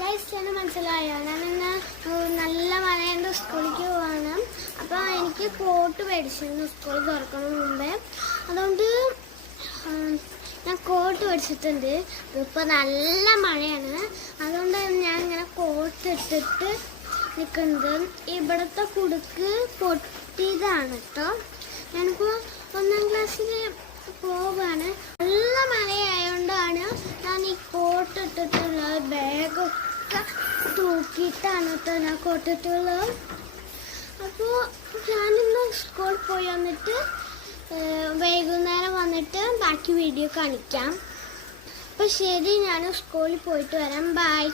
Guys മനസ്സിലായോ? ഞാൻ ഇന്ന് നല്ല മഴയുണ്ട് സ്കൂളിലേക്ക് പോവാണ്. അപ്പോൾ എനിക്ക് കോട്ട് മേടിച്ചിരുന്നു സ്കൂൾ തുറക്കണ മുമ്പേ. അതുകൊണ്ട് ഞാൻ കോട്ട് മേടിച്ചിട്ടുണ്ട്. ഇപ്പോൾ നല്ല മഴയാണ്. അതുകൊണ്ട് ഞാൻ ഇങ്ങനെ കോട്ട് ഇട്ടിട്ട് നിൽക്കുന്നത്. ഇവിടുത്തെ കുടുക്ക് പൊട്ടിയതാണ് കേട്ടോ. ഞാനിപ്പോൾ ഒന്നാം ക്ലാസ്സിൽ പോവാണ് നല്ല മഴയായതുകൊണ്ടാണ് ഞാൻ ഈ കോട്ട് ഇട്ടിട്ടുള്ളത് ബാഗൊക്കെ തൂക്കിയിട്ടാണ് കേട്ടോ ഞാൻ കോട്ടിട്ടുള്ളത് അപ്പോൾ ഞാനിന്ന് സ്കൂളിൽ പോയി വന്നിട്ട് വൈകുന്നേരം വന്നിട്ട് ബാക്കി വീഡിയോ കാണിക്കാം. അപ്പോൾ ശരി ഞാൻ സ്കൂളിൽ പോയിട്ട് വരാം. ബൈ